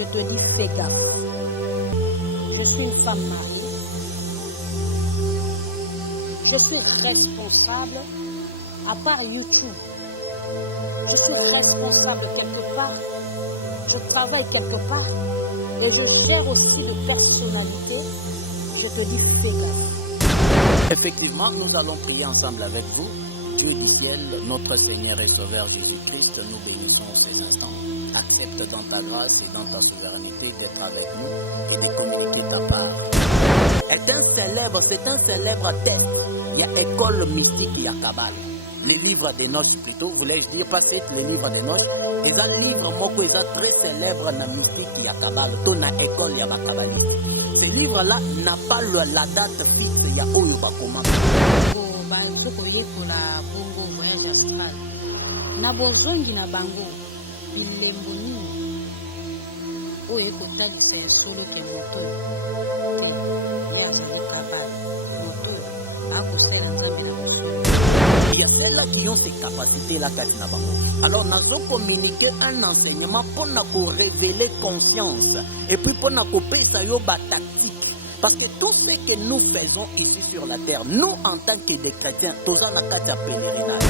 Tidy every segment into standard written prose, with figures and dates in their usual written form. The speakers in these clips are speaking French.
je te dis fais gaffe. Je suis une femme mariée. Je suis responsable, à part YouTube. Je suis responsable quelque part. Je travaille quelque part. Et je gère aussi des personnalités. Je te dis fais gaffe. Effectivement, nous allons prier ensemble avec vous. Dieu du ciel, notre Seigneur et Sauveur Jésus-Christ, nous bénissons ces instants. Accepte dans ta grâce et dans ta souveraineté d'être avec nous et de communiquer ta part. C'est un célèbre texte. Il y a école mystique, il y a cabale. Les livres des noces plutôt, voulais-je dire, pas peut-être les livres des noces. Et un livre moko est très célèbre dans la mystique, il y a cabale. Tout dans l'école, il y a la cabale. Ce livre-là n'a pas la date fixe, il y a où il va commencer. Pour la bongo voyage astral. Na bozongi na bango bilembo nini oyo ekotalisa ya solo ke moto te ye azali kabala moto akosala nzambe na bosolo. Il y a celles-là qui ont ces capacités-là kati na bango. Alors nous communiquer un enseignement pour nous révéler conscience et puis pour nous kopesa yo ba tactique. Parce que tout ce que nous faisons ici sur la terre, nous en tant que des chrétiens, tous en a qu'à pèlerinage.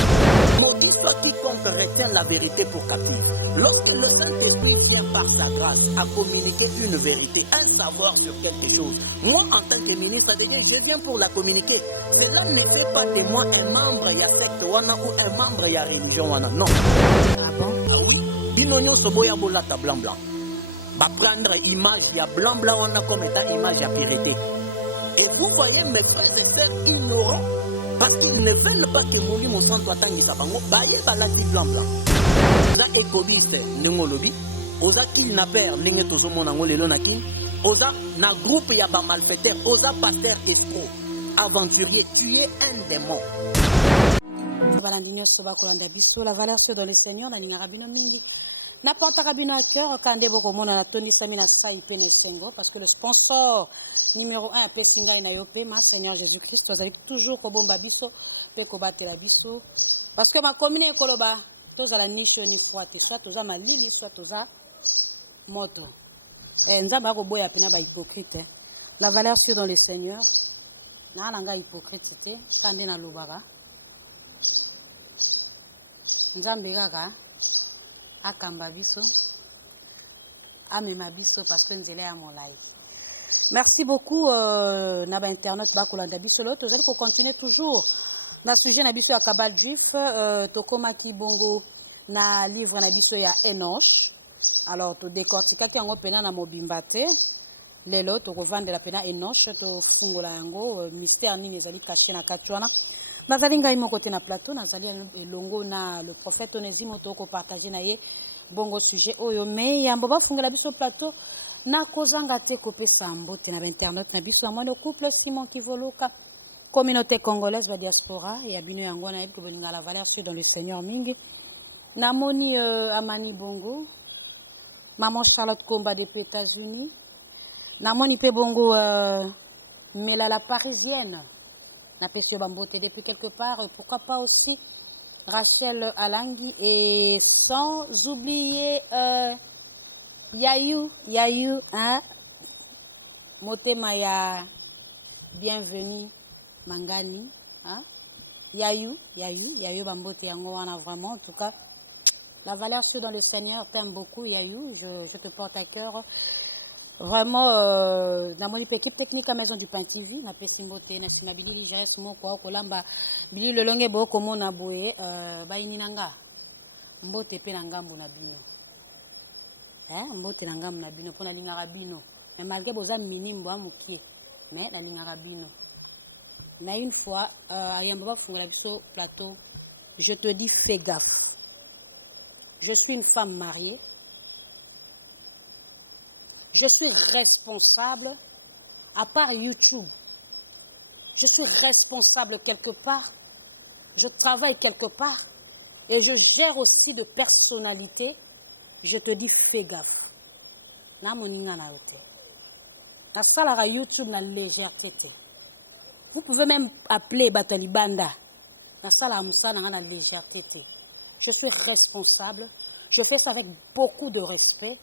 Maudit soit quiconque retient la vérité pour captif. Lorsque le Saint-Esprit vient par sa grâce à communiquer une vérité, un savoir sur quelque chose, moi en tant que ministre de Dieu, je viens pour la communiquer. Cela ne fait pas de moi un membre ya secte wana ou un membre ya religion wana. Non. Ah bon? Ah oui. Binonyo soboya bolata blanc blanc. Va prendre image, il y a blanc on a comme état image à pureté. Et vous voyez mes frères et sœurs ignorants, parce qu'ils ne veulent pas que Mouli Moussan soit tangi sabango, baye balati blanc. Oza ekobise nengolobi, oza kidnapper nenge tozomo nango lelo nakin, oza na groupe ya ba malfaiteur, oza pasteur escroc, aventurier, tu es un démon. La valeur sur dans le Seigneur, na ningarabino mingi. N'importe rabino à cœur, quand des beaucoup monde a Tony Samina Saïpe Nesengo, parce que le sponsor numéro 1 à Pekinga et Nayope, ma Seigneur Jésus-Christ, vous avez toujours au bon babiso, pe kobate la biso. Parce que ma commune est koloba, tous à la niche ni froide, soit tous à ma lili, soit tous à moto. Et nous avons boya pena ba hypocrite. La valeur sur dans le Seigneur, na langa hypocrite, quand na lobara. Nous avons des gaga. Akamba biso, amema biso parce que nous à mon live. Merci beaucoup Naba Internet Bakolanda biso l'autre. Vous allez continuer toujours na sujet na biso ya kabal juif tokomaki bongo na livre na biso ya Enoch. Alors to décortiquer ki yango pena na mobimba te. Lelo to revendre la pena Enoch to fungola yango mystère nini ezali caché na katuana. Nazali ngai moko te na plateau, nazali elongo na le prophète Onésime toko partager na ye bongo sujet oyo mais yambo ba fungela biso plateau na kozanga te kopesa mbote na internet na biso ya mwana couple Simon Kivoloka communauté congolaise ba diaspora ya bino yango na yebi bolinga la valeur sur dans le Seigneur mingi na moni Amani Bongo maman Charlotte Komba des États-Unis na moni pe bongo Mela la parisienne. Na Pessio Bambote depuis quelque part, pourquoi pas aussi Rachel Alangi et sans oublier Yayou, hein? Motema ya bienvenue Mangani, hein? Yayou Bambote yango wana vraiment en tout cas la valeur sûre dans le Seigneur t'aime beaucoup Yayou, je te porte à cœur. Vraiment, dans mon équipe technique à Maison du Pain TV, na pesimbote na sinabili géresse moko kolamba bili le longue bo komo na boye bayini nanga mbote pe na ngambu na bino mbote na ngambu na bino pona lingara bino mais malgré boza minimbo amukie mais na lingara bino na une fois ayamba ba fungola biso plateau je te dis fais gaffe. Je suis une femme mariée. Je suis responsable, à part YouTube, je suis responsable quelque part, je travaille quelque part et je gère aussi de personnalités. Je te dis, fais gaffe. Na moninga na yote. Na salara YouTube na légèreté. Vous pouvez même appeler Batalibanda. Na salara musana na légèreté. Je suis responsable, je fais ça avec beaucoup de respect.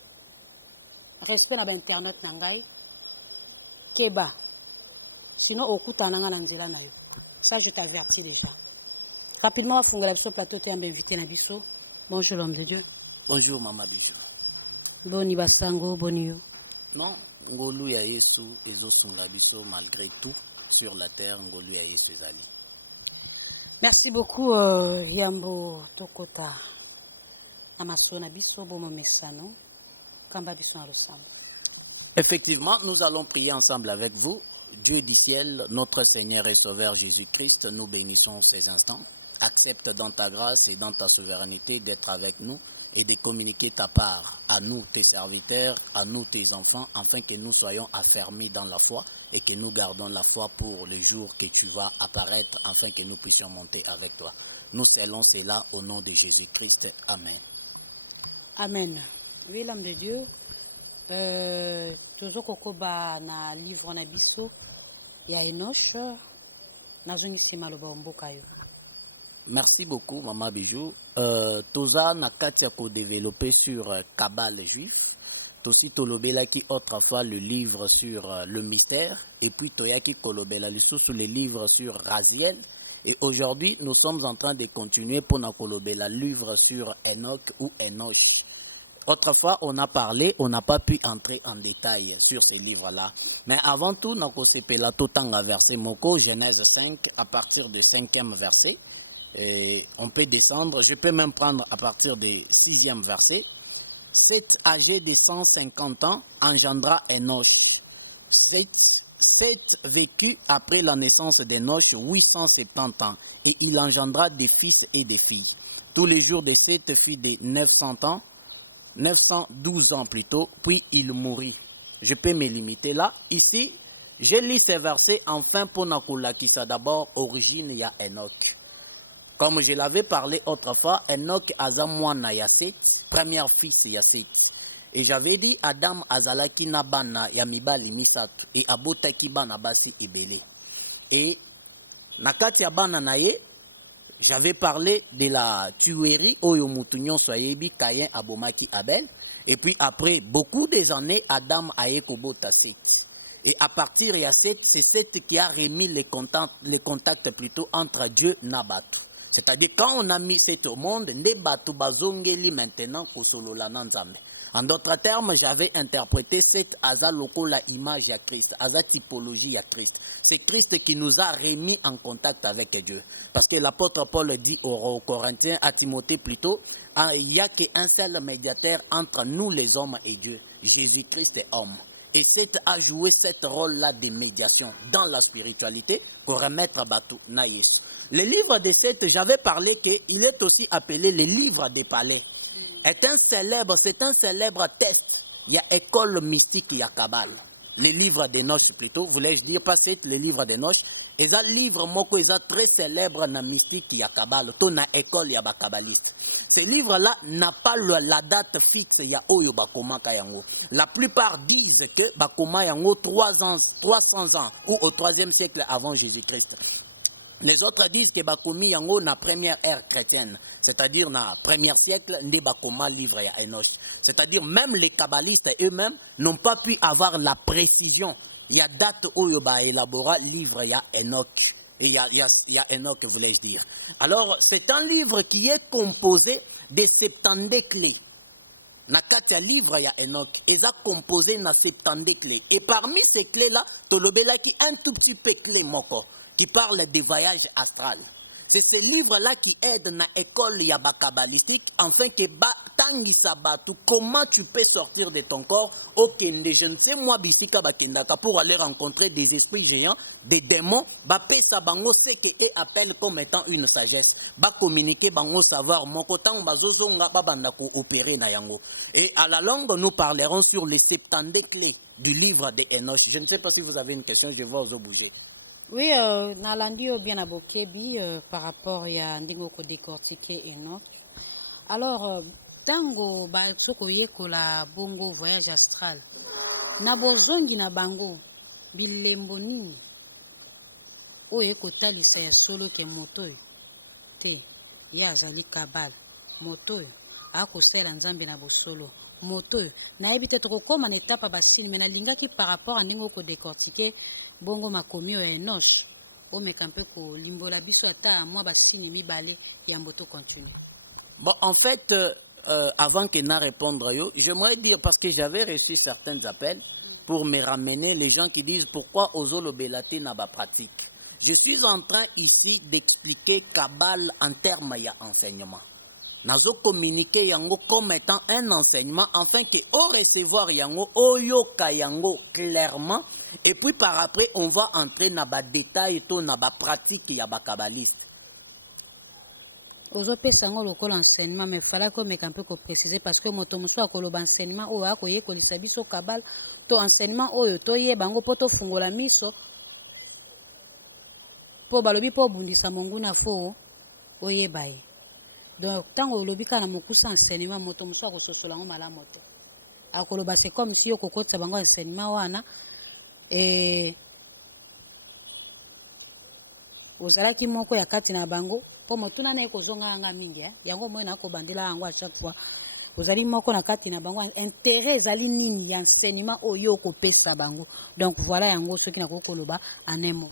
respect na ba internet na ngai keba sinon okutana nga na nzela na yo. Ça je t'avertis déjà. Rapidement afungola biso plateau te yamba invité na biso. Bonjour l'homme de Dieu. Bonjour Maman Bijou. Boni basango boni yo. Non, ngolu ya Yesu ezosunga biso malgré tout sur la terre, ngolu ya Yesu ezali. Merci beaucoup Yambo Tokota. Amasona biso bomo mesano. Kamba biso na losambo. Effectivement, nous allons prier ensemble avec vous. Dieu du ciel, notre Seigneur et Sauveur Jésus-Christ, nous bénissons ces instants. Accepte dans ta grâce et dans ta souveraineté d'être avec nous et de communiquer ta part à nous, tes serviteurs, à nous, tes enfants, afin que nous soyons affermis dans la foi et que nous gardons la foi pour le jour que tu vas apparaître, afin que nous puissions monter avec toi. Nous scellons cela au nom de Jésus-Christ. Amen. Amen. Oui, l'homme de Dieu, toujours kokoba na livre na biso ya Enoch nazongisima loba mboka yo. Merci beaucoup, Maman Bijou. Toza na kati ya ko développer sur Kabbale juif. Tosi tolobela ki autrefois le livre sur le mystère et puis toyaki kolobela lisusu le livre sur Raziel. Et aujourd'hui, nous sommes en train de continuer pour na kolobela livre sur Enoch ou Enoch. Autrefois, on a parlé, on n'a pas pu entrer en détail sur ces livres-là. Mais avant tout, nous avons totanga verset Moko, Genèse 5, à partir du 5e verset. Et on peut descendre, je peux même prendre à partir du 6e verset. Seth, âgé de 150 ans, engendra Enoch. Seth vécut après la naissance d'Enoch 870 ans, et il engendra des fils et des filles. Tous les jours de Seth fut de 912 ans plutôt, puis il mourut. Je peux me limiter là. Ici, je lis ces versets enfin pour Nakula qui ça d'abord origine ya Enoch. Comme je l'avais parlé autrefois, Enoch azamwana yaset, premier fils yaset. Et j'avais dit Adam azalaki nabana ya mibali misatu et abotaki bana basi ibele. Et nakati ya bana naye, j'avais parlé de la tuerie Oyo Mutunyon Soyebi Caïn abomaki Abel. Et puis après beaucoup des années, Adam a ekobota Seth. Et à partir de Seth, c'est Seth qui a remis les contacts plutôt entre Dieu et Nabatu. C'est-à-dire quand on a mis Seth au monde, Nebatu bazongeli maintenant kosolola nanzambe. En d'autres termes, j'avais interprété Seth aza loko la image à Christ, aza typologie à Christ. C'est Christ qui nous a remis en contact avec Dieu. Parce que l'apôtre Paul dit aux Corinthiens, à Timothée plutôt, il n'y a qu'un seul médiateur entre nous les hommes et Dieu. Jésus-Christ est homme. Et Seth a joué ce rôle-là de médiation dans la spiritualité pour remettre Batou Naïs. Le livre de Seth, j'avais parlé qu'il est aussi appelé le livre des palais. C'est un célèbre test. Il y a école mystique, il y a Kabbale. Le livre d'Enoch plutôt, voulais-je dire, pas Seth, le livre d'Enoch. Et ça livre moko est très célèbre dans la mystique, il y a Kabbale. Tout na école, il y a kabbaliste. Ce livre-là n'a pas la date fixe, il y a Oyo Bakoma Kayango. La plupart disent que Bakoma Yango 300 ans ou au 3e siècle avant Jésus-Christ. Les autres disent que Bakomi Yango na première ère chrétienne, c'est-à-dire na premier siècle, ne Bakoma livre ya Enoch. C'est-à-dire même les kabbalistes eux-mêmes n'ont pas pu avoir la précision. Il y a date où il va élaborer livre ya Enoch. Et il y a Enoch, voulais-je dire. Alors, c'est un livre qui est composé de 70 clés. Nakatia livre ya Enoch, et ça composé na 70 clés. Et parmi ces clés-là, Tolobela qui un tout petit peu clé moko, qui parle des voyages astrales. C'est ce livre-là qui aide dans l'école yabakabbalistique, afin que tangi sabatu, comment tu peux sortir de ton corps au Kende, je ne sais moi, bisika bakendaka, pour aller rencontrer des esprits géants, des démons, bapé sabango, ce qui est appelé comme étant une sagesse, ba communiquer bango savoir, mon kotan bazozonga babandako opérer na yango. Et à la longue, nous parlerons sur les 70 clés du livre de Enoch. Je ne sais pas si vous avez une question, je vais vous bouger. Oui, Nalandi bien abokebi par rapport à Ndingo ko décortiquer Enoch. Alors, tango ba soko yekola bongo voyage astral. Na bozongi na bango bilembo nini. Oye ko talisa ya solo ke moto te ya azali Kabbale. Moto akosela nzambe na bosolo. Moto nayebi te tokokoma na étape ya basini me nalingaki par rapport a ndenge okodécortike bongo makomi oyo enoche omeka mpe kolimbola biso ata mwa basini mibale ya mboto continue. Bon, en fait, avant que na répondre, j'aimerais dire, parce que j'avais reçu certains appels pour me ramener les gens qui disent pourquoi Ozolo Belate n'a pas pratique. Je suis en train ici d'expliquer Kabbalah en termes d'enseignement. Nazo communiquer yango comme étant un enseignement afin que au recevoir yango oyoka yango clairement et puis par après on va entrer dans ba détails to na ba pratique ya ba kabbaliste. Ozopesa ngo lokola enseignement mais fallait que meka mpe ko préciser parce que moto moso akoloba enseignement oyo akoyekolisa biso Kabbalah to enseignement oyo toyeba ngo po tofungola miso po balobi po bundisa monguna fo oyeba ye. Donc tango olobi kana mokusa enseignement moto moso akososola ngo malamu te akoloba c'est comme si okokotisa bango enseignement wana ozalaki moko ya kati na bango po motuna na ekozonga anga mingi yango moyo nakobandela yango à chaque fois ozali moko na kati na bango intérêt ezali nini ya enseignement oyo okopesa bango. Donc voilà yango soki nakokoloba en un mot.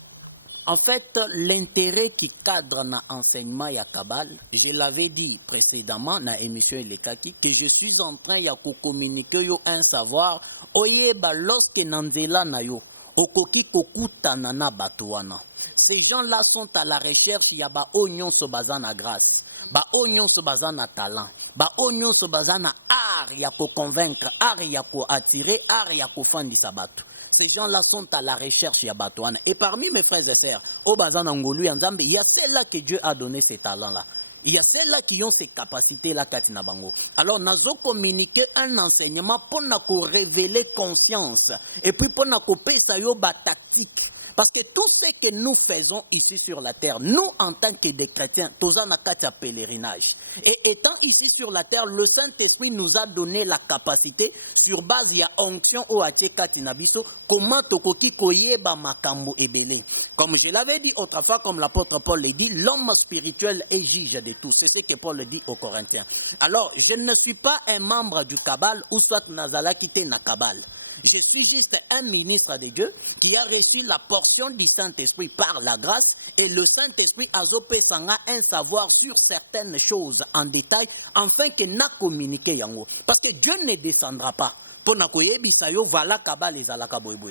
En fait, l'intérêt qui cadre dans l'enseignement ya Kabbalah, je l'avais dit précédemment dans l'émission Elekaki, que je suis en train de communiquer un savoir, oyeba lorsque nanzela na yo, okoki kokuta nana batuana. Ces gens-là sont à la recherche, ya ba onyon so bazana grâce, ba onyon so bazana talent, ba onyon so bazana art ya ko convaincre, art ya ko attirer, art ya ko fandi sabatu. Ces gens-là sont à la recherche ya batouana. Et parmi mes frères et sœurs, au Bazan Angolu et Nzambe, il y a celles-là que Dieu a donné ces talents-là. Il y a celles-là qui ont ces capacités-là, Katina Bango. Alors, nous avons communiqué un enseignement pour nous révéler conscience. Et puis pour nous couper ça tactique. Parce que tout ce que nous faisons ici sur la terre, nous en tant que des chrétiens, tous en a pèlerinage. Et étant ici sur la terre, le Saint-Esprit nous a donné la capacité, sur base de onction au Atchekatinabiso, comment tokoki koyeba makambo ebele. Comme je l'avais dit autrefois, comme l'apôtre Paul l'a dit, l'homme spirituel est juge de tout. C'est ce que Paul dit aux Corinthiens. Alors, je ne suis pas un membre du Kabbalah ou soit Nazala quitté na Kabbalah. Je suis juste un ministre de Dieu qui a reçu la portion du Saint-Esprit par la grâce et le Saint-Esprit a zopé un savoir sur certaines choses en détail afin que n'a communiqué yango. Parce que Dieu ne descendra pas.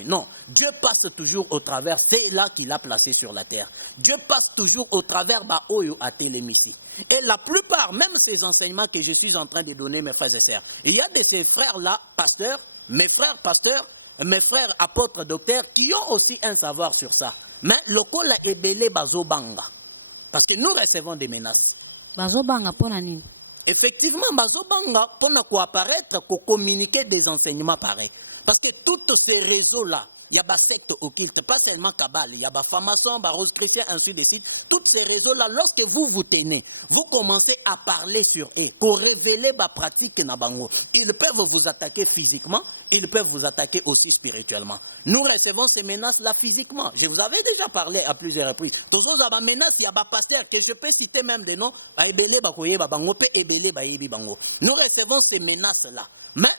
Non, Dieu passe toujours au travers, c'est là qu'il a placé sur la terre. Dieu passe toujours au travers Oyo à Télémissi. Et la plupart, même ces enseignements que je suis en train de donner, mes frères et sœurs, il y a de ces frères-là, pasteurs, mes frères pasteurs, mes frères apôtres docteurs, qui ont aussi un savoir sur ça. Mais le col est belé bazobanga. Parce que nous recevons des menaces. Bazobanga pour nani? Effectivement, bazobanga pour apparaître, pour communiquer des enseignements pareils. Parce que tous ces réseaux-là, il y a des sectes occultes, pas seulement Kabbalah, il y a des formations, des roses chrétiens, ainsi de suite. Tous ces réseaux-là, lorsque vous vous tenez, vous commencez à parler sur eux, pour révéler ma pratique na bango. Ils peuvent vous attaquer physiquement, ils peuvent vous attaquer aussi spirituellement. Nous recevons ces menaces-là physiquement. Je vous avais déjà parlé à plusieurs reprises. Tous ces menaces, il y a des pasteurs que je peux citer même des noms. Nous recevons ces menaces-là. Mais,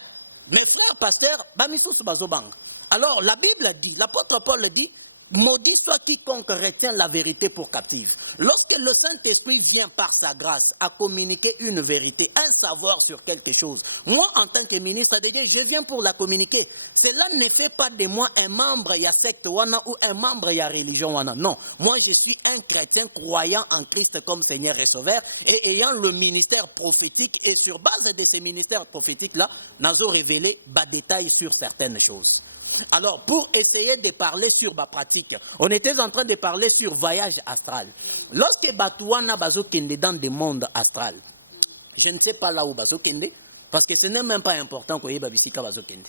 mes frères pasteurs, bamisous bazobang. Alors, la Bible dit, l'apôtre Paul dit, maudit soit quiconque retient la vérité pour captive. Lorsque le Saint-Esprit vient par sa grâce à communiquer une vérité, un savoir sur quelque chose, moi, en tant que ministre de Dieu, je viens pour la communiquer. Cela ne fait pas de moi un membre de la secte wana ou un membre de la religion wana. Non, moi, je suis un chrétien croyant en Christ comme Seigneur et Sauveur et ayant le ministère prophétique. Et sur base de ces ministères prophétiques-là, nous avons révélé des détails sur certaines choses. Alors, pour essayer de parler sur ma pratique, on était en train de parler sur voyage astral. Lorsque Batouana Bazo Kende dans des mondes astral, je ne sais pas là où Bazo Kende, parce que ce n'est même pas important qu'on y ait Babisika Bazo Kende.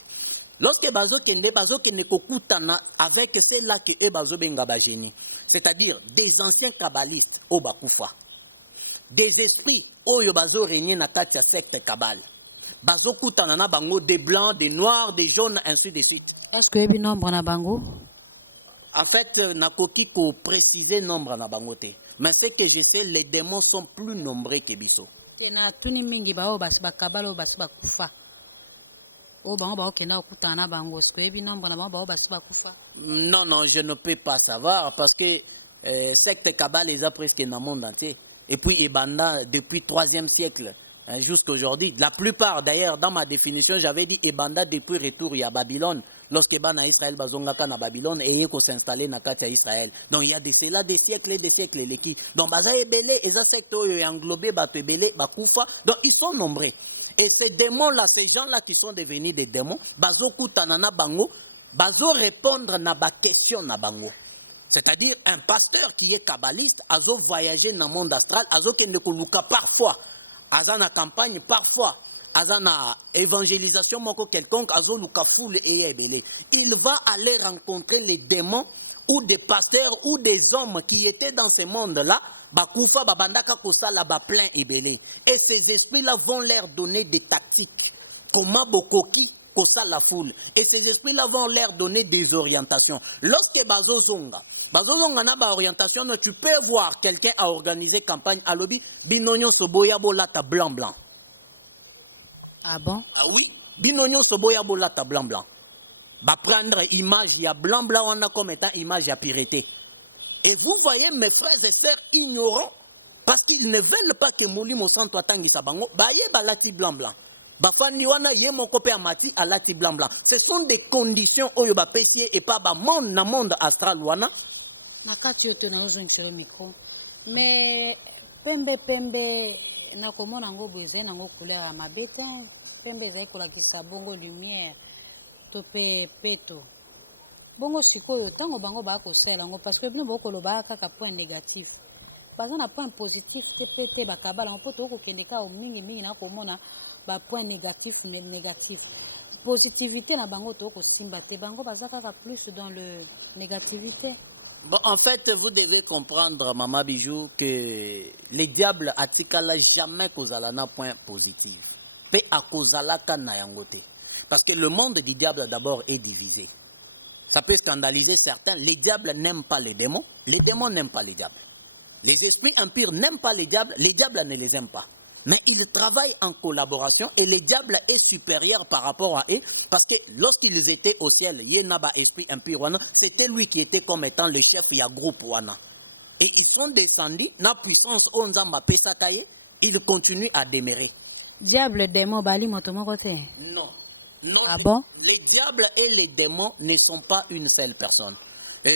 Lorsque Bazo Kende kokutana avec ceux-là qui est Bazo Bengabajeni, c'est-à-dire des anciens kabbalistes au Bakoufa, des esprits au Yobazo régné na katia secte Kabbal, Bazo Kutana na bango des blancs, des noirs, des jaunes, ainsi de suite. Est-ce que vous nombre na bango? En fait, nakoki ko préciser nombre na bangote. Mais ce que je sais, les démons sont plus nombreux que biso. Na tuni mingi ba o basi bakabalo basi bakufa. Non, non, je ne peux pas savoir parce que secte Kabbalah les a presque dans le monde entier. Et puis Ebanda depuis 3e siècle jusqu'à aujourd'hui. La plupart, d'ailleurs, dans ma définition, j'avais dit Ebanda depuis retour à Babylone. Lorsque Bana Israël bazongaka na Babylone et yeko s'installer na katia Israël. Donc il y a de cela des siècles et des siècles les qui. Donc baza ebele eza secte oyo englobé bato ebele bakufa. Donc ils sont nombreux. Et ces démons-là, ces gens-là qui sont devenus des démons, bazo kutana na bango, bazo répondre na ba question na bango. C'est-à-dire un pasteur qui est kabbaliste, azo voyager dans le monde astral, azo kende koluka parfois, aza na campagne parfois, aza na évangélisation moko quelconque, azo luka foule et ebele. Il va aller rencontrer les démons ou des pasteurs ou des hommes qui étaient dans ce monde-là, bakufa babandaka kosala ba plein ebele. Et ces esprits-là vont leur donner des tactiques. Comment bokoki kosa la foule. Et ces esprits-là vont leur donner des orientations. Lorsque bazozonga na ba orientation, tu peux voir quelqu'un a organisé campagne à lobby, binonyo soboya bolata blanc blanc. Ah bon? Ah oui, binonyo soboya bolata blanc blanc. Ba prendre image ya blanc blanc on a comme étant image à pireté. Et vous voyez mes frères et sœurs ignorants parce qu'ils ne veulent pas que Molimo Santo atangisa bango, baye balati blanc blanc. Bafani wana ye moko pe amati alati blanc blanc. Ce sont des conditions oyo ba pesie et pas ba monde na monde astral wana. Nakati yoto na ozo ngiselo micro. Mais pembe na komona ngo bweze na ngo couleur ya mabeta, pembe za ko la kita bongo lumière to pe peto. Bongo sikoyo tango bango ba ko stela ngo parce que bino boko loba kaka point négatif. Baza na point positif c'est pété ba kabala on peut to ko kendeka o mingi na komona ba point négatif négatif. Positivité na bango to ko simba te bango baza kaka plus dans le négativité. Bon, en fait, vous devez comprendre, Maman Bijou, que les diables atikala jamais kozala na point positif. Pe akozala ka na yangote. Parce que le monde du diable d'abord est divisé. Ça peut scandaliser certains. Les diables n'aiment pas les démons n'aiment pas les diables. Les esprits impurs n'aiment pas les diables ne les aiment pas. Mais ils travaillent en collaboration et le diable est supérieur par rapport à eux parce que lorsqu'ils étaient au ciel, Yenaba esprit impur, c'était lui qui était comme étant le chef ya groupe wana. Et ils sont descendus, na puissance onzamba pesakaye, ils continuent à demeurer. Diable, démon, bali motomokote. Non. Non. Ah bon? Les diables et les démons ne sont pas une seule personne.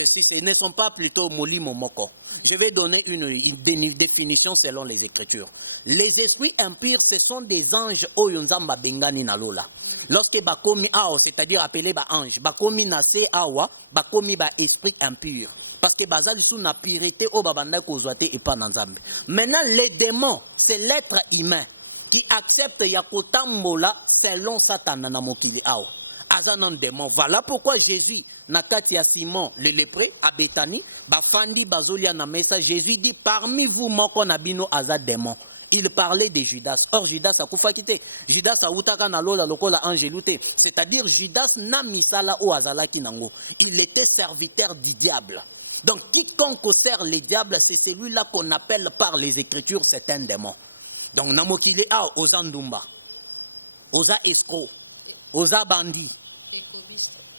Si ce ne sont pas plutôt Moli Momoko. Je vais donner une définition selon les Écritures. Les esprits impurs, ce sont des anges oyonzamba bengani na lola. Lorsque bakomi ao, c'est-à-dire appelé ba ange, bakomi nase awa, bakomi ba esprit impur. Parce que bazali sous na pureté o babanda kozwate et pas nanzambe. Maintenant, les démons, c'est l'être humain qui accepte yakotambola selon Satan na mokili ao. Azanan démon. Voilà pourquoi Jésus, nakati ya Simon le lépreux, à Bethanie, bafandi bazolia na mesa, Jésus dit, parmi vous, moko nabino aza démon. Il parlait de Judas. Or, Judas a koufakite. Judas a utaka na lola lokola angelute. C'est-à-dire, Judas na misala o azalaki nango. Il était serviteur du diable. Donc, quiconque sert les diables, c'est celui-là qu'on appelle par les Écritures, c'est un démon. Donc, namokile a oza ndumba, oza escroc, oza bandi,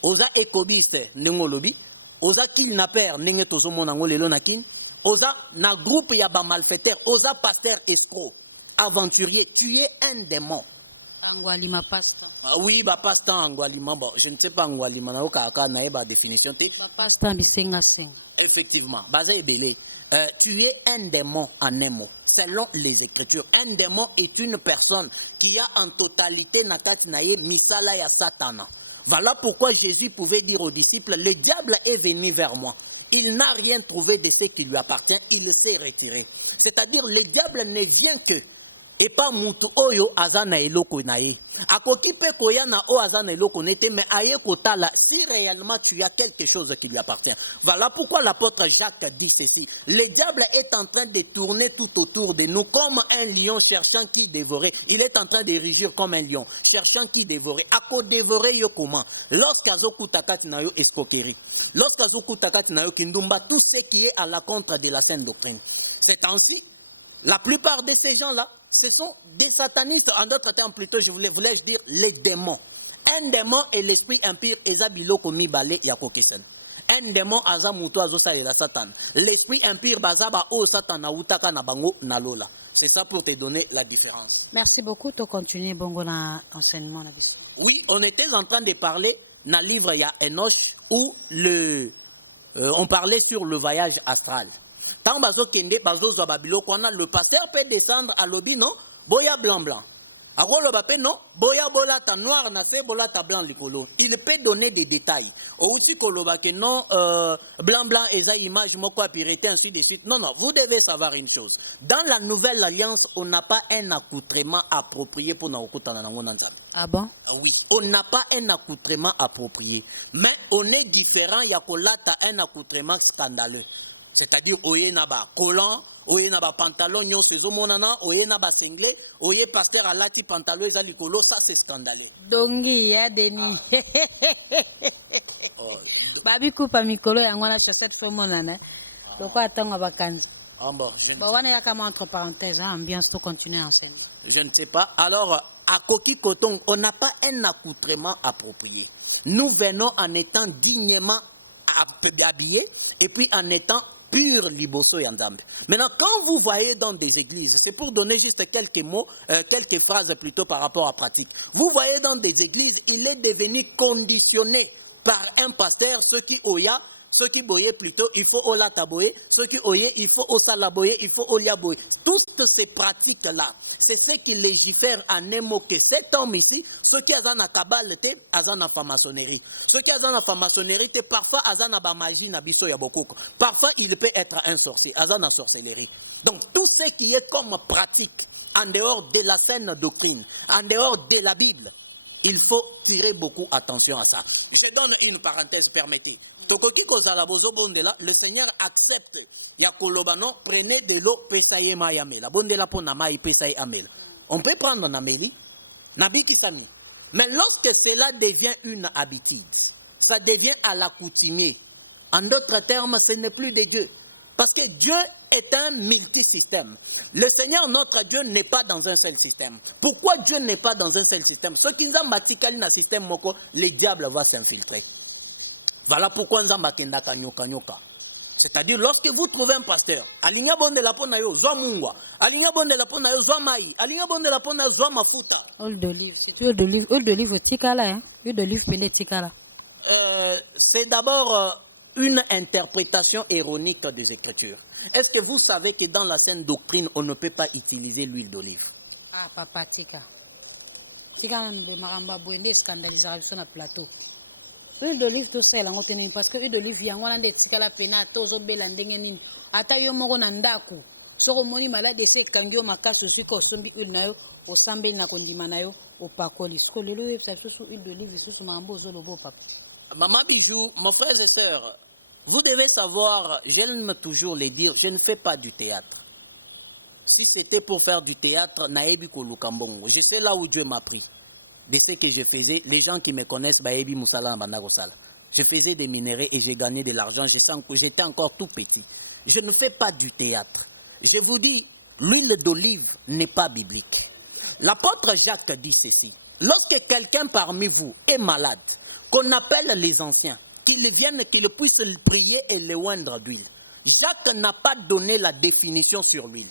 oza ekobiste nengolobi, oza kidnapper nenge tozomo nango lelo na kin, oza na groupe ya ba malfaiteur, oza pasteur escroc, aventurier, tu es un démon. Angwalima pasta. Ah oui, ba pasta angwalima, bon, je ne sais pas angwalima na okaka na ba définition te. Ba pasta bisenga senga. Effectivement, baza ebele, tu es un démon en un mot. Selon les Écritures, un démon est une personne qui a en totalité nakati naye misala ya Satana. Voilà pourquoi Jésus pouvait dire aux disciples, le diable est venu vers moi. Il n'a rien trouvé de ce qui lui appartient, il s'est retiré. C'est-à-dire, le diable ne vient que, et pas mutu oyo azana eloko naye. Akoki pe koyana o azana eloko nete, mais aye kotala, si réellement tu as quelque chose qui lui appartient. Voilà pourquoi l'apôtre Jacques dit ceci. Le diable est en train de tourner tout autour de nous comme un lion cherchant qui dévorer. Il est en train de rugir comme un lion, cherchant qui dévorer. Ako dévorer yo comment? Lorsqu'azoku takati na yo escroquerie. Lorsqu'azoku takati na yo kindumba, tout ce qui est à la contre de la sainte doctrine. C'est ainsi, la plupart de ces gens-là, ce sont des satanistes, en d'autres termes plutôt, je voulais dire les démons. Un démon et l'esprit impur eza biloko mibale ya kokesana. Un démon aza muto azosalela Satan. L'esprit impur baza ba o Satan autaka na bango na lola. C'est ça pour te donner la différence. Merci beaucoup. Tu continues bongo na enseignement na biso. Oui, on était en train de parler dans le livre ya Enoch où on parlait sur le voyage astral. Tant bazo kende bazo zwa biloko wana, le pasteur peut descendre à l'obi non boya blanc blanc. Agolo bape non boya bolata noir na se bolata blanc likolo. Il peut donner des détails. Outi koloba que non blanc blanc eza image moko apirité ainsi de suite. Non non, vous devez savoir une chose. Dans la nouvelle alliance, on n'a pas un accoutrement approprié pour na okutana nango na nzambe. Ah bon? Oui, on n'a pas un accoutrement approprié, mais on est différent. Il y a un accoutrement scandaleux. C'est-à-dire, oye naba collant, oye naba pantalon, nyo sezo monana, oye naba singlé, oye passer à lati pantalon et zalikolo, ça c'est scandaleux. Dongi ya Denis. Babi kupa mikolo ya ngwana chaussette fo monana. Loko atango bakanzi. Bon, Bon, wana ya kama entre parenthèses, hein, ambiance pour continuer à enseigner. je ne sais pas. Alors, à Koki Koton, on n'a pas un accoutrement approprié. Nous venons en étant dignement habillés et puis en étant pur liboso yandambe. Maintenant, quand vous voyez dans des églises, c'est pour donner juste quelques mots, quelques phrases plutôt par rapport à pratique. Vous voyez dans des églises, il est devenu conditionné par un pasteur, ceux qui oya, ceux qui boyaient plutôt, il faut ola taboyer, ceux qui oyaient, il faut osalaboyer, il faut olia boyer. Toutes ces pratiques-là, c'est ce qui légifère en un mot que cet homme ici, ceux qui ont na kabale, ont na franc-maçonnerie. Ceux qui ont na franc-maçonnerie, parfois ont na magie na biso ya bokoko. Parfois il peut être un sorcier, ont na sorcellerie. Donc tout ce qui est comme pratique en dehors de la saine doctrine, en dehors de la Bible, il faut tirer beaucoup attention à ça. Je donne une parenthèse, permettez. Tokoki kozala bozo bondela, le Seigneur accepte. Ya kolobano, prenez de l'eau, pesaye mayamela. Bondela po na mai pesaye amela. On peut prendre nameli, nabiki sami. Mais lorsque cela devient une habitude, ça devient à l'accoutumée. En d'autres termes, ce n'est plus de Dieu. Parce que Dieu est un multisystème. Le Seigneur, notre Dieu, n'est pas dans un seul système. Pourquoi Dieu n'est pas dans un seul système? Ceux qui ont matikali na système moko, le diable va s'infiltrer. Voilà pourquoi nous avons kenda nyoka nyoka. C'est-à-dire, lorsque vous trouvez un pasteur, alinga bonde la pona yo, zwa mungwa, alinga bonde la pona yo, zwa mai, alinga bonde la pona yo, zwa mafuta. Huile d'olive. Huile d'olive tikala, hein? Huile d'olive pene tikala. C'est d'abord une interprétation erronique des Écritures. Est-ce que vous savez que dans la saine doctrine, on ne peut pas utiliser l'huile d'olive? Ah, papa tika. Tika nbe maramba boende scandalisera sur na plateau. Huile d'olive to sela ngotene parce que huile d'olive yango na tikala pena tozo bela ndenge nini. Ata yo moko na ndaku. Soko moni malade se kangio makasi suki ko sombi huile na yo, o sambeli na kondima na yo, o pakoli. Soko lelo yebisa susu huile d'olive susu mambo zo lobo papa. Maman Bijou, mon frère et sœur, vous devez savoir, j'aime toujours le dire, je ne fais pas du théâtre. Si c'était pour faire du théâtre, naebi kolukambongo. J'étais là où Dieu m'a pris. De ce que je faisais, les gens qui me connaissent, baebi musala banagosala. Je faisais des minéraux et j'ai gagné de l'argent. J'étais encore tout petit. Je ne fais pas du théâtre. Je vous dis, l'huile d'olive n'est pas biblique. L'apôtre Jacques dit ceci. Lorsque quelqu'un parmi vous est malade, qu'on appelle les anciens, qu'ils viennent, qu'ils puissent prier et le oindre d'huile. Jacques n'a pas donné la définition sur l'huile.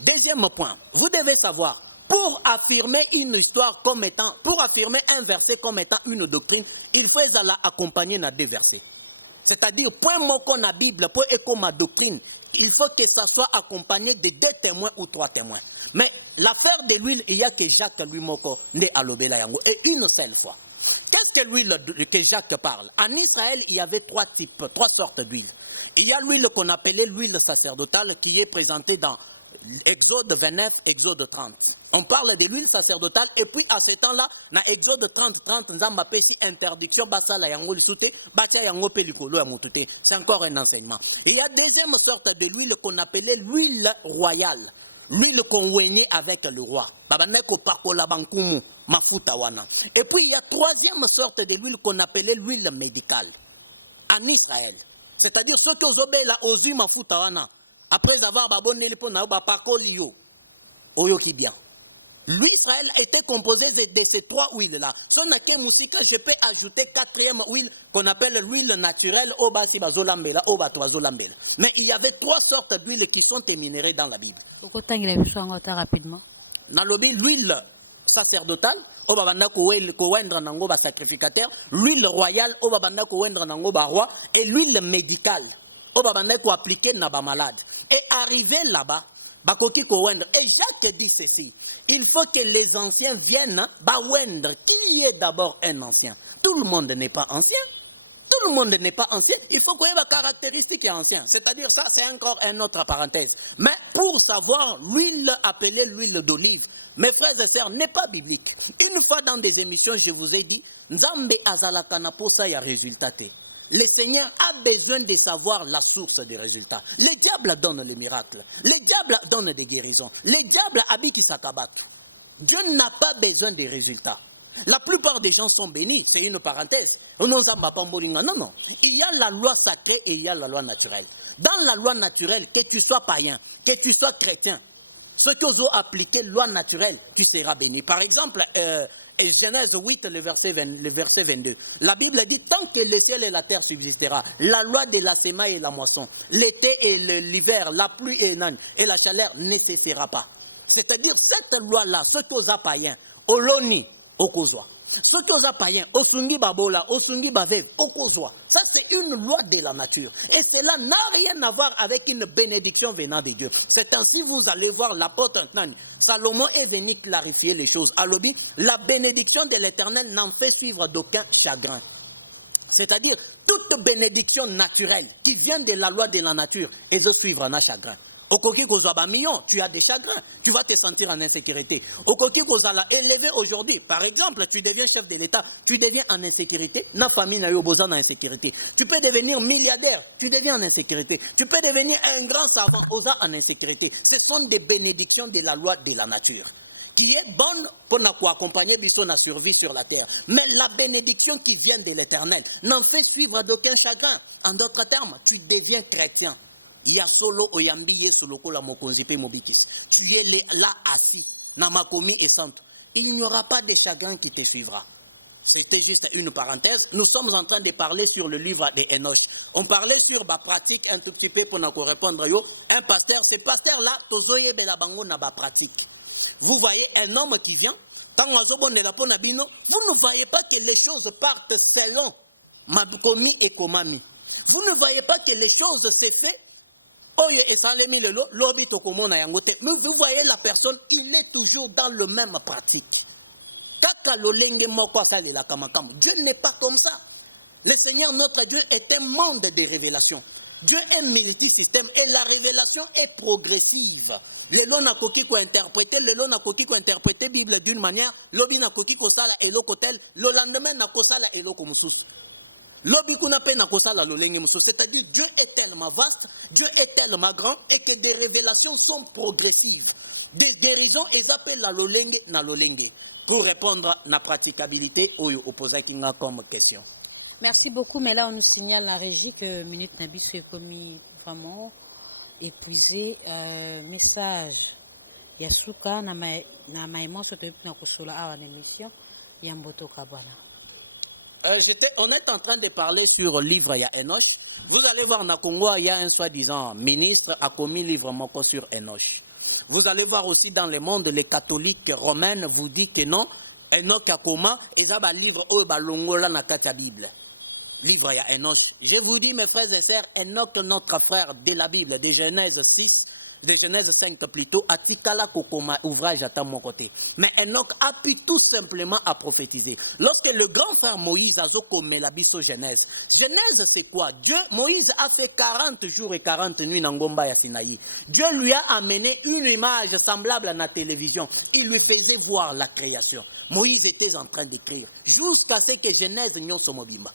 Deuxième point, vous devez savoir, pour affirmer une histoire comme étant, pour affirmer un verset comme étant une doctrine, il faut l'accompagner dans deux versets. C'est-à-dire, point moko na Bible, pour éco ma doctrine, il faut que ça soit accompagné de 2 témoins ou 3 témoins. Mais l'affaire de l'huile, il y a que Jacques lui moko ne alobela yango, et une seule fois. Qu'est-ce que l'huile que Jacques parle? En Israël, il y avait 3 sortes d'huile. Il y a l'huile qu'on appelait l'huile sacerdotale qui est présentée dans Exode 29, Exode 30. On parle de l'huile sacerdotale et puis à ce temps-là, dans Exode 30, Nzamba pesi interdiction, basala yango lisute, batia yango pelikolo ya mutute. C'est encore un enseignement. Il y a deuxième sorte de l'huile qu'on appelait l'huile royale. L'huile qu'on oignait avec le roi. Et puis il y a troisième sorte de l'huile qu'on appelait l'huile médicale. En Israël. C'est-à-dire ceux qui ont obéi aux huiles mafuta wana. Après avoir babonné le pona ba pakoli yo. Oyo ki bien. Lui, Israël était composé de ces 3 huiles-là. Sonake Moussika, je peux ajouter 4e huile qu'on appelle l'huile naturelle, Obasi Bazolambela, Obatouazolambela. Mais il y avait 3 sortes d'huiles qui sont éminérées dans la Bible. Rapidement. Nalobi, l'huile sacerdotale, Obabanda Kowendra Nangoba sacrificateur, l'huile royale, Obabanda Kowendra Nangoba roi, et l'huile médicale, Obabanda ko appliquer Naba malade. Et arrivé là-bas, Bakoki Kowendra, et Jacques dit ceci. Il faut que les anciens viennent, Bawendre. Qui est d'abord un ancien? Tout le monde n'est pas ancien. Tout le monde n'est pas ancien. Il faut qu'on ait la caractéristique ancien. C'est-à-dire, ça, c'est encore une autre parenthèse. Mais pour savoir, l'huile appelée l'huile d'olive, mes frères et sœurs, n'est pas biblique. Une fois dans des émissions, je vous ai dit, Nzambe azalakana posa ya résultat. Le Seigneur a besoin de savoir la source des résultats. Les diables donnent les miracles. Les diables donnent des guérisons. Les diables habillent Sakabatu. Dieu n'a pas besoin des résultats. La plupart des gens sont bénis. C'est une parenthèse. Non, non. Il y a la loi sacrée et il y a la loi naturelle. Dans la loi naturelle, que tu sois païen, que tu sois chrétien, ceux qui ont appliqué la loi naturelle, tu seras béni. Par exemple, Genèse 8, le verset 22. La Bible dit, tant que le ciel et la terre subsistera, la loi de la semaille et la moisson, l'été et l'hiver, la pluie et la chaleur ne cessera pas. C'est-à-dire, cette loi-là, ceux qui ont païens, Oloni, Okozwa. Ceux qui ont païens, Osungi Babola, Osungi Bavev, Okozwa. Ça, c'est une loi de la nature. Et cela n'a rien à voir avec une bénédiction venant de Dieu. C'est ainsi vous allez voir l'apôtre Salomon est venu clarifier les choses. Alobi, la bénédiction de l'Éternel n'en fait suivre d'aucun chagrin. C'est-à-dire, toute bénédiction naturelle qui vient de la loi de la nature est de suivre un chagrin. Okoki Kozaba million, tu as des chagrins, tu vas te sentir en insécurité. Okoki Kozala élevé aujourd'hui, par exemple, tu deviens chef de l'État, tu deviens en insécurité, na famille na yoboza en insécurité. Tu peux devenir milliardaire, tu deviens en insécurité. Tu peux devenir un grand savant, osa en insécurité. Ce sont des bénédictions de la loi de la nature, qui est bonne pour accompagner la survie sur la terre. Mais la bénédiction qui vient de l'Éternel n'en fait suivre d'aucun chagrin. En d'autres termes, tu deviens chrétien. Il y a solo oyambi solo la mokonzipe mobitis. Tu es là assis, namakomi et sant. Il n'y aura pas de chagrin qui te suivra. C'était juste une parenthèse. Nous sommes en train de parler sur le livre de Enoch. On parlait sur ma pratique un tout petit peu pour nous répondre. Un pasteur, ce pasteur-là, tozoye belabango na ba pratique. Vous voyez un homme qui vient, vous ne voyez pas que les choses partent selon Mabukomi et Komami. Vous ne voyez pas que les choses se font. Mais vous voyez la personne, il est toujours dans le même pratique. Dieu n'est pas comme ça. Le Seigneur, notre Dieu, est un monde de révélations. Dieu est multisystème et la révélation est progressive. Le long n'a koki ko interpréter, le long n'a koki ko interpréter Bible d'une manière, lobi n'a koki ko sala et l'okotel, le lendemain n'a ko sala et l'okomusus. C'est-à-dire Dieu est tellement vaste, Dieu est tellement grand et que des révélations sont progressives. Des guérisons, ils appellent la lolenge na lolenge. Pour répondre à la praticabilité, opposé comme question. Merci beaucoup, mais là on nous signale la régie que Minute Nabiso est commis vraiment épuisé. Message Yasuka na maïmon soto na kusola awa l'émission Yamboto Kabwana. On est en train de parler sur le livre ya Enoch. Vous allez voir, na Congo, il y a un soi-disant ministre a commis livre moko sur Enoch. Vous allez voir aussi dans le monde, les catholiques romains vous disent que non, Enoch a comment, et ça va livre au balongola na katia Bible. Livre ya Enoch. Je vous dis, mes frères et sœurs, Enoch, notre frère de la Bible, de Genèse 6, de Genèse 5 plutôt, a tikala kokoma ouvrage à mon côté. Mais Enoch a pu tout simplement à prophétiser. Lorsque le grand frère Moïse a zokomé la biso Genèse. Genèse c'est quoi? Dieu, Moïse a fait 40 jours et 40 nuits dans Ngomba ya Sinaï. Dieu lui a amené une image semblable à la télévision. Il lui faisait voir la création. Moïse était en train d'écrire jusqu'à ce que Genèse n'y soit mobimba.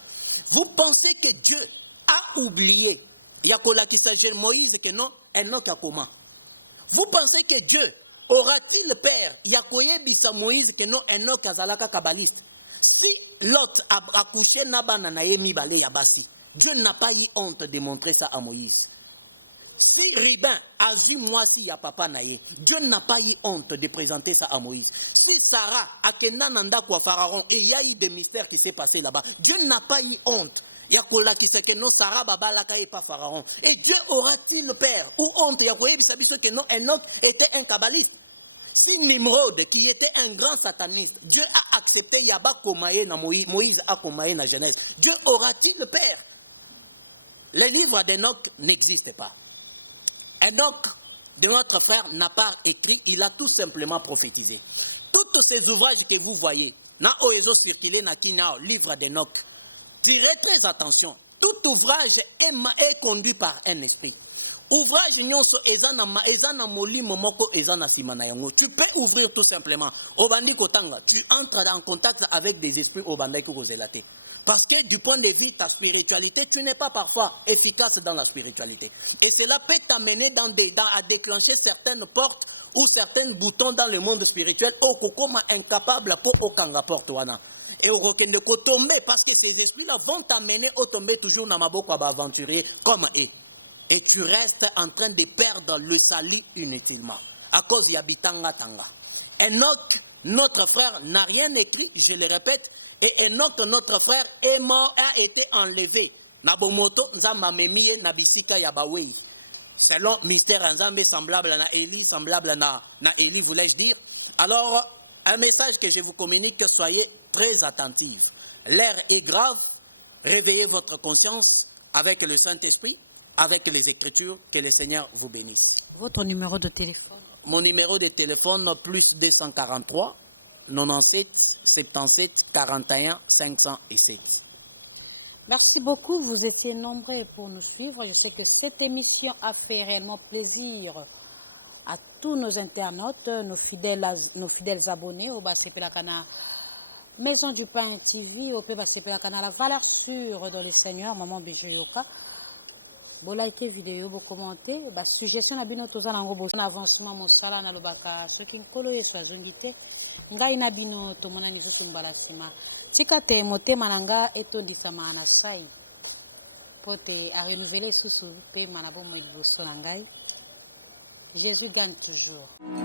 Vous pensez que Dieu a oublié? Il y a qui s'agit de Moïse que non, Enoch a comment? Vous pensez que Dieu aura-t-il père? Il y a bisa Moïse que non, Enoch a zalaka kabbaliste. Si Lot a accouché Nabana Naemi Balé Yabasi, Dieu n'a pas eu honte de montrer ça à Moïse. Si Ribin a dit moi si ya papa naïe, Dieu n'a pas eu honte de présenter ça à Moïse. Si Sarah a kenananda kwa Pharaon et il y a eu des mystères qui s'est passé là-bas, Dieu n'a pas eu honte. Yakola qui sait que non Sarah babalaka et pas Pharaon. Et Dieu aura-t-il peur ou honte Yakoye bisabiso que non Enoch était un kabbaliste. Si Nimrod qui était un grand sataniste, Dieu a accepté Yaba Komaye na Moïse a Komaye na Genèse. Dieu aura-t-il peur? Le livre d'Enoch n'existe pas. Enoch de notre frère n'a pas écrit, il a tout simplement prophétisé. Tous ces ouvrages que vous voyez, na oezo circulé na kina livre d'Enoch, tirez très attention. Tout ouvrage est conduit par un esprit. Ouvrage nyonso ezana molimo moko ezana simana yango. Tu peux ouvrir tout simplement. Obandi kotanga, tu entres en contact avec des esprits obandaki kozelate. Parce que du point de vue de ta spiritualité, tu n'es pas parfois efficace dans la spiritualité. Et cela peut t'amener à déclencher certaines portes ou certains boutons dans le monde spirituel au kokoma incapable pour okanga porte wana. Et au rokende ko tomber parce que ces esprits-là vont t'amener au tomber toujours dans maboko aventurier comme eux. Et tu restes en train de perdre le salut inutilement à cause d'Yabitanga Tanga. Enoch, notre frère, n'a rien écrit, je le répète, et Enoch, notre frère, est mort, a été enlevé. Nabomoto, Nzamba Memie, Nabisika Yabawei. Selon mystère Nzambe semblable à Élie, semblable à Élie, voulais-je dire. Alors, un message que je vous communique, soyez très attentifs. L'air est grave, réveillez votre conscience avec le Saint-Esprit, avec les Écritures, que le Seigneur vous bénisse. Votre numéro de téléphone? Mon numéro de téléphone, plus 243 97 77 41 507. Merci beaucoup, vous étiez nombreux pour nous suivre. Je sais que cette émission a fait réellement plaisir à tous nos internautes, nos fidèles abonnés au Basepelakana Maison du Pain TV, au Basepelakana La Valeur Sûre dans le Seigneur, Maman Bijuyoka. Vous likez vidéo, vous commentez, suggestion na bino toza nango bo avancement mosala na lobaka soki nkolo yesu azongite ngai na bino tomona lisusu mbala nsima tika te motema na nga etondikama na sai po te arenouveler lisusu pema na bomoi liboso na ngai. Jésus gagne toujours.